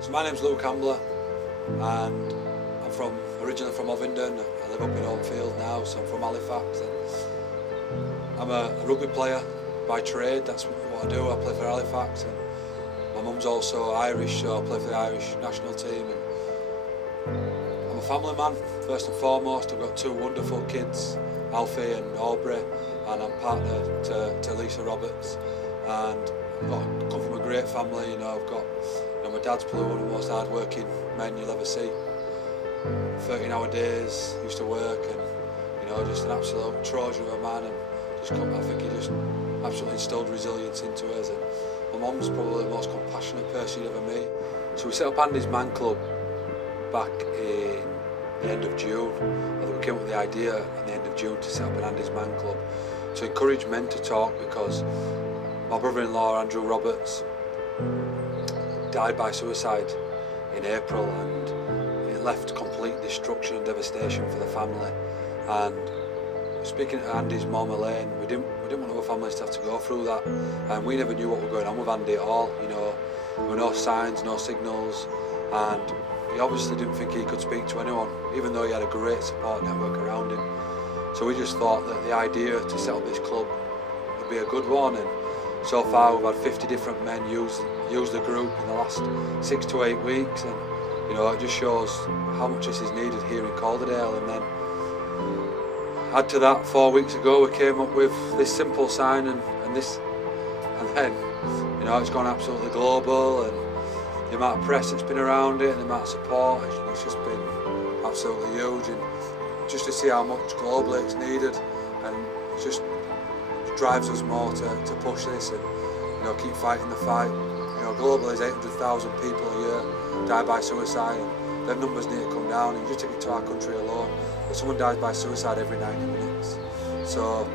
So my name's Ambler, and I'm originally from Ovingdon. I live up in Homefield now, so I'm from Halifax. And I'm a rugby player by trade. That's what I do. I play for Halifax, and my mum's also Irish, so I play for the Irish national team. And I'm a family man first and foremost. I've got two wonderful kids, Alfie and Aubrey, and I'm partner to Lisa Roberts. And I come from a great family. I've got my dad's probably one of the most hard-working men you'll ever see. 13-hour days, used to work, and just an absolute Trojan of a man. And I think he just absolutely instilled resilience into us. And my mum's probably the most compassionate person you'll ever meet. So we set up Andy's Man Club back in the end of June. We came up with the idea at the end of June to set up an Andy's Man Club to encourage men to talk, because my brother-in-law Andrew Roberts died by suicide in April, and it left complete destruction and devastation for the family. And speaking to Andy's mum Elaine, we didn't want other families to have to go through that, and we never knew what was going on with Andy at all. There were no signs, no signals, and he obviously didn't think he could speak to anyone, even though he had a great support network around him. So we just thought that the idea to set up this club would be a good one, and so far we've had 50 different men use the group in the last 6 to 8 weeks, and it just shows how much this is needed here in Calderdale. And then add to that, 4 weeks ago we came up with this simple sign and then it's gone absolutely global, and the amount of press that's been around it and the amount of support, it's just been absolutely huge. And just to see how much globally it's needed, and it just drives us more to push this and keep fighting the fight. Globally there's 800,000 people a year die by suicide, and them numbers need to come down. And you just take it to our country alone, but someone dies by suicide every 90 minutes. So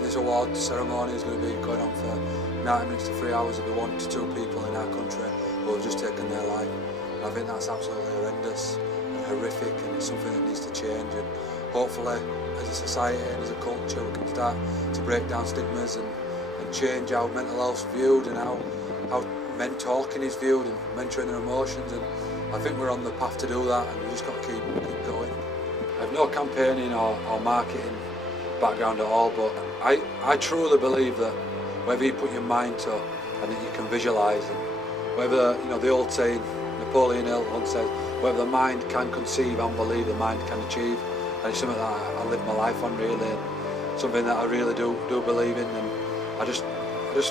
this award ceremony is going to be going on for 90 minutes to 3 hours. There'll be 1 to 2 people in our country who have just taken their life. And I think that's absolutely horrendous and horrific, and it's something that needs to change. And hopefully, as a society and as a culture, we can start to break down stigmas and change how mental health's viewed, and how men talking is viewed, and mentoring their emotions. And I think we're on the path to do that, and we just got to keep going. I have no campaigning or marketing background at all, but I truly believe that whatever you put your mind to and that you can visualise, and whether the old saying, Napoleon Hill once said, whatever the mind can conceive and believe, the mind can achieve. And it's something that I live my life on, really, and something that I really do believe in. And I just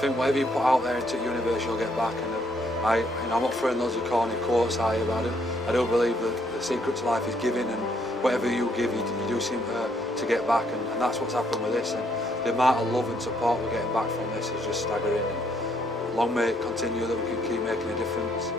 think whatever you put out there into the universe, you'll get back. And I'm not throwing loads of corny quotes at you, but I do believe that the secret to life is giving, and whatever you give, you do seem to get back. And that's what's happened with this. And the amount of love and support we're getting back from this is just staggering. And long may it continue, that we can keep making a difference.